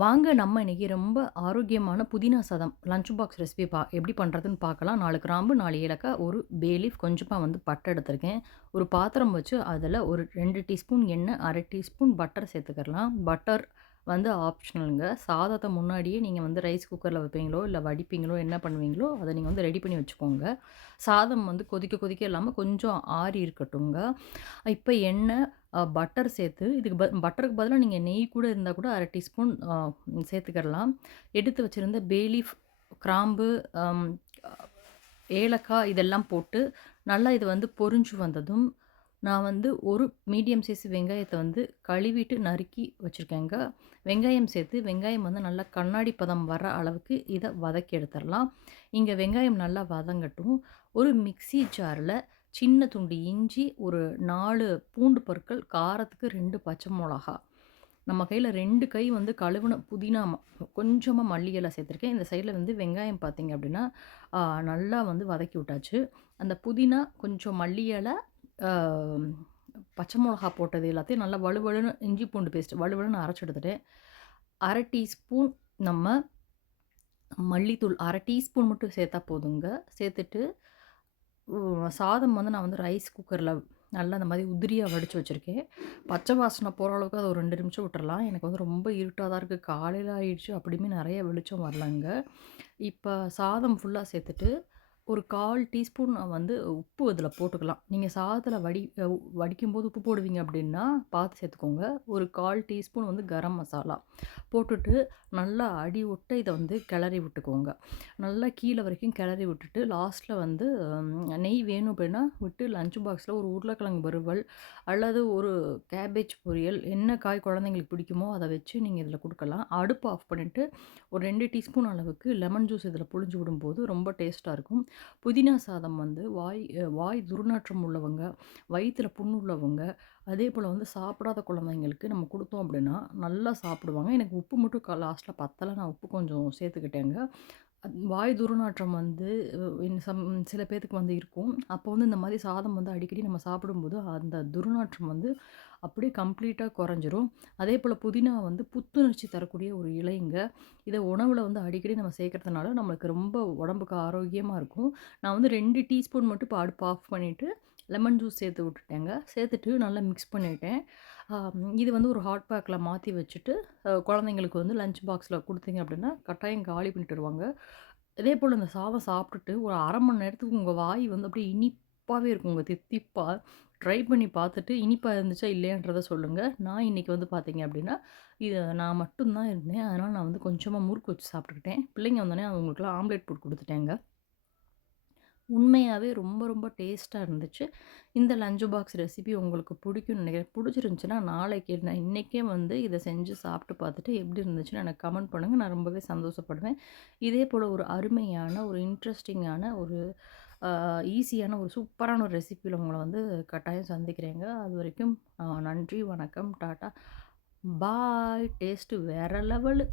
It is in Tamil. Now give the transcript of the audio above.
வாங்க நம்ம இன்றைக்கி ரொம்ப ஆரோக்கியமான புதினா சாதம் லஞ்ச் பாக்ஸ் ரெசிபி பா எப்படி பண்ணுறதுன்னு பார்க்கலாம். நாலு கிராம்பு நாலு ஏலக்காய் ஒரு பே லீஃப் கொஞ்சமாக வந்து பட்டை எடுத்திருக்கேன். ஒரு பாத்திரம் வச்சு அதில் ஒரு ரெண்டு டீஸ்பூன் எண்ணெய் அரை டீஸ்பூன் பட்டர் சேர்த்துக்கலாம். பட்டர் வந்து ஆப்ஷனலுங்க சாதத்தை முன்னாடியே நீங்கள் வந்து ரைஸ் குக்கரில் வைப்பீங்களோ இல்லை வடிப்பீங்களோ என்ன பண்ணுவீங்களோ அதை நீங்கள் வந்து ரெடி பண்ணி வச்சுக்கோங்க. சாதம் வந்து கொதிக்க கொதிக்க இல்லாமல் கொஞ்சம் ஆறி இருக்கட்டுங்க இப்போ எண்ணெய் பட்டர் சேர்த்து இதுக்கு ப பட்டருக்கு பதிலாக நீங்கள் நெய் கூட இருந்தால் கூட அரை டீஸ்பூன் சேர்த்துக்கிடலாம். எடுத்து வச்சுருந்த பேலீஃப் கிராம்பு ஏலக்காய் இதெல்லாம் போட்டு நல்லா இது வந்து பொரிஞ்சு வந்ததும் நான் வந்து ஒரு மீடியம் சைஸ் வெங்காயத்தை வந்து கழுவிட்டு நறுக்கி வச்சுருக்கேங்க. வெங்காயம் சேர்த்து வெங்காயம் வந்து நல்லா கண்ணாடி பதம் வர அளவுக்கு இதை வதக்கி எடுத்துடலாம். இங்கே வெங்காயம் நல்லா வதங்கட்டும். ஒரு மிக்ஸி ஜாரில் சின்ன துண்டு இஞ்சி ஒரு நாலு பூண்டு பொருட்கள் காரத்துக்கு ரெண்டு பச்சை மிளகா. நம்ம கையில் ரெண்டு கை வந்து கழுவுன புதினா ம- கொஞ்சமாக மல்லியெல்லாம் சேர்த்துருக்கேன். இந்த சைடில் வந்து வெங்காயம் பார்த்திங்க அப்படின்னா நல்லா வந்து வதக்கி விட்டாச்சு. அந்த புதினா கொஞ்சம் மல்லி இலை பச்சை மிளகா போட்டது எல்லாத்தையும் நல்லா வலுவலுன்னு இஞ்சி பூண்டு பேஸ்ட் வலுவலுன்னு அரைச்சி எடுத்துட்டேன். அரை டீஸ்பூன் நம்ம மல்லித்தூள் அரை டீஸ்பூன் மட்டும் சேர்த்தா போதுங்க. சேர்த்துட்டு சாதம் வந்து நான் வந்து ரைஸ் குக்கரில் நல்லா அந்த மாதிரி உதிரியாக வடித்து வச்சுருக்கேன். பச்சை வாசனை போகிற அளவுக்கு அதை ஒரு ரெண்டு நிமிஷம் விட்டுறலாம். எனக்கு வந்து ரொம்ப இருட்டாக தான் இருக்குது காலையில் ஆயிடுச்சு. அப்படியுமே நிறைய வெளிச்சம் வரலங்க. இப்போ சாதம் ஃபுல்லாக சேர்த்துட்டு ஒரு கால் டீஸ்பூன் வந்து உப்பு இதில் போட்டுக்கலாம். நீங்கள் சாதத்தில் வடி அஹ் வடிக்கும்போது உப்பு போடுவீங்க அப்படின்னா பார்த்து சேர்த்துக்கோங்க. ஒரு கால் டீஸ்பூன் வந்து கரம் மசாலா போட்டுட்டு நல்லா அடி விட்டு இதை வந்து கிளறி விட்டுக்கோங்க. நல்லா கீழே வரைக்கும் கிளறி விட்டுட்டு லாஸ்ட்டில் வந்து நெய் வேணும் அப்படின்னா விட்டு லஞ்ச் பாக்ஸில் ஒரு உருளைக்கிழங்கு வறுவல் அல்லது ஒரு கேபேஜ் பொரியல் என்ன காய் குழந்தைங்களுக்கு பிடிக்குமோ அதை வச்சு நீங்கள் இதில் கொடுக்கலாம். அடுப்பு ஆஃப் பண்ணிவிட்டு ஒரு ரெண்டு டீஸ்பூன் அளவுக்கு லெமன் ஜூஸ் இதில் புழிஞ்சு விடும்போது ரொம்ப டேஸ்ட்டாக இருக்கும். புதினா சாதம் வந்து வாய் வாய் துர்நாற்றம் உள்ளவங்க வயிற்றில் புண்ணு உள்ளவங்க அதே போல் வந்து சாப்பிடாத குழந்தைங்களுக்கு நம்ம கொடுத்தோம் அப்படின்னா நல்லா சாப்பிடுவாங்க. எனக்கு உப்பு மட்டும் லாஸ்ட்டில் பத்தலை. நான் உப்பு கொஞ்சம் சேர்த்துக்கிட்டேங்க. வாய் துர்நாற்றம் வந்து சம் சில பேர்த்துக்கு வந்து இருக்கும். அப்போ வந்து இந்த மாதிரி சாதம் வந்து அடிக்கடி நம்ம சாப்பிடும்போது அந்த துர்நாற்றம் வந்து அப்படியே கம்ப்ளீட்டாக குறைஞ்சிரும். அதே போல் புதினா வந்து புத்துணர்ச்சி தரக்கூடிய ஒரு இலைங்க. இதை உணவில் வந்து அடிக்கடி நம்ம சேர்க்கறதுனால நம்மளுக்கு ரொம்ப உடம்புக்கு ஆரோக்கியமாக இருக்கும். நான் வந்து ரெண்டு டீஸ்பூன் மட்டும் இப்போ அடுப்பு ஆஃப் பண்ணிவிட்டு லெமன் ஜூஸ் சேர்த்து விட்டுட்டேங்க. சேர்த்துட்டு நல்லா மிக்ஸ் பண்ணிவிட்டேன் இது வந்து ஒரு ஹாட் பேக்கில் மாற்றி வச்சுட்டு குழந்தைங்களுக்கு வந்து லஞ்ச் பாக்ஸில் கொடுத்தீங்க அப்படின்னா கட்டாயம் காலி பண்ணிட்டு வருவாங்க. இதே போல் இந்த சாதம் சாப்பிட்டுட்டு ஒரு அரை மணி நேரத்துக்கு உங்கள் வாய் வந்து அப்படியே இனிப்பாகவே இருக்கும். உங்கள் தித்திப்பாக ட்ரை பண்ணி பார்த்துட்டு இனிப்பாக இருந்துச்சா இல்லையான்றதை சொல்லுங்கள் நான் இன்றைக்கி வந்து பார்த்தீங்க அப்படின்னா இது நான் மட்டும்தான் இருந்தேன். அதனால் நான் வந்து கொஞ்சமாக முறுக்கு வச்சு சாப்பிட்டுக்கிட்டேன். பிள்ளைங்க வந்தோடனே அவங்களுக்குலாம் ஆம்லேட் போட்டு கொடுத்துட்டேங்க. உண்மையாகவே ரொம்ப ரொம்ப டேஸ்ட்டாக இருந்துச்சு. இந்த லஞ்ச் பாக்ஸ் ரெசிபி உங்களுக்கு பிடிக்கும்னு நினைக்கிறேன். பிடிச்சிருந்துச்சுன்னா நாளைக்கு நான் இன்றைக்கே வந்து இதை செஞ்சு சாப்பிட்டு பார்த்துட்டு எப்படி இருந்துச்சுன்னு எனக்கு கமெண்ட் பண்ணுங்கள் நான் ரொம்பவே சந்தோஷப்படுவேன். இதே போல் ஒரு அருமையான ஒரு இன்ட்ரெஸ்டிங்கான ஒரு ஈஸியான ஒரு சூப்பரான ஒரு ரெசிப்பியில் உங்களை வந்து கட்டாயம் சந்திக்கிறேங்க. அது வரைக்கும் நன்றி வணக்கம் டாட்டா. பாய். டேஸ்ட்டு வேறு லெவலு.